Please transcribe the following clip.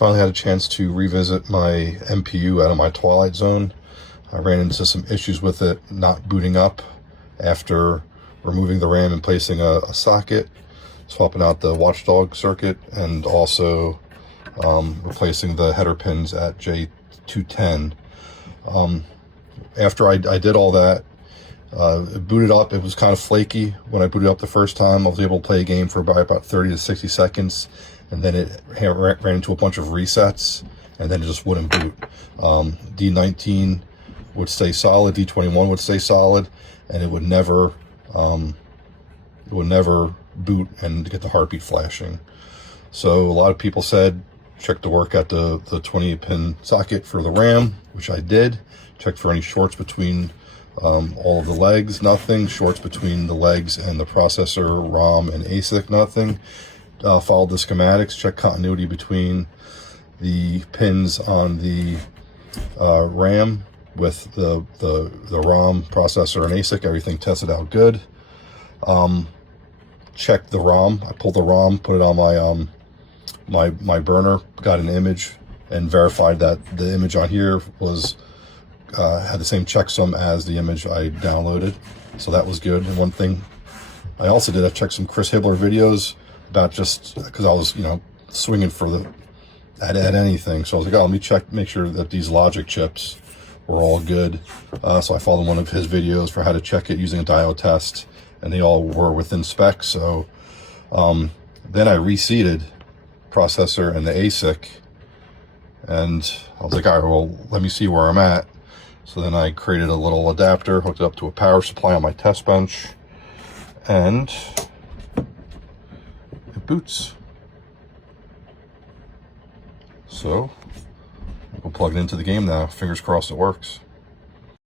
finally had a chance to revisit my MPU out of my Twilight zone. I ran into some issues with it not booting up after removing the RAM and placing a socket, swapping out the watchdog circuit, and also replacing the header pins at J210. After I did all that, it booted up. It was kind of flaky when I booted up the first time. I was able to play a game for about 30 to 60 seconds, and then it ran into a bunch of resets, and then it just wouldn't boot. D19 would stay solid, D21 would stay solid, and it would never boot and get the heartbeat flashing. So a lot of people said check the work at the 28-pin socket for the RAM, which I did. Checked for any shorts between all of the legs, nothing. Shorts between the legs and the processor, ROM, and ASIC, nothing. Followed the schematics, checked continuity between the pins on the RAM with the ROM, processor, and ASIC. Everything tested out good. Checked the ROM. I pulled the ROM, put it on my burner, got an image, and verified that the image on here was had the same checksum as the image I downloaded, so that was good. And one thing I also did, I checked some Chris Hibbler videos about, just because I was, swinging for at anything. So I was like, oh, let me make sure that these logic chips were all good. So I followed one of his videos for how to check it using a diode test, and they all were within specs. So then I reseated processor and the ASIC, and I was like, all right, well, let me see where I'm at. So then I created a little adapter, hooked it up to a power supply on my test bench, and it boots. So we'll plug it into the game now. Fingers crossed it works.